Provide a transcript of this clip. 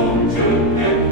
성주께